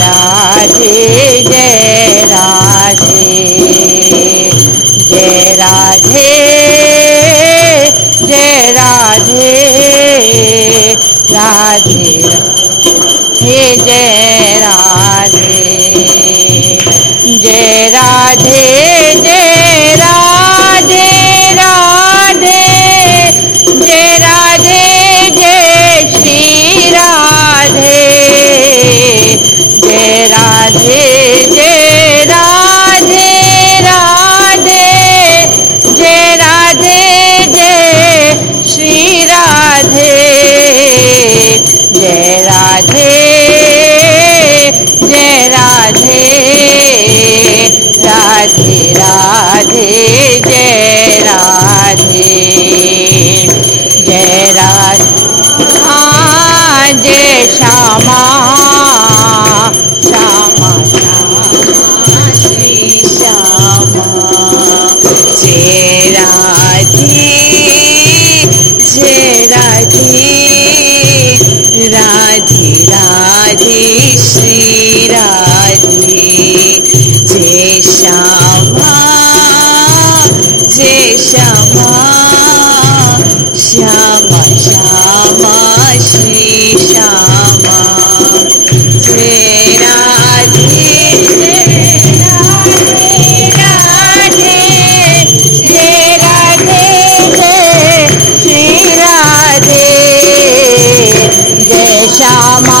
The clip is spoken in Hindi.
राधे जय राधे जय राधे जय राधे राधे हे जय राधे जय राधे जय राधे राधे जय राधे जय श्री राधे जय राधे जय राधे राधे जय राधे जय श्री राधे जय राधे जय राधे राधे राधे जय राधे जय राधे जय श्यामा श्यामा श्यामा श्री श्यामा जय राधे जय राधे राधे राधे श्री राधे जय श्यामा श्यामा श्यामा श्री श्यामा जय राधे राधे जय राधे जय श्री राधे जय श्यामा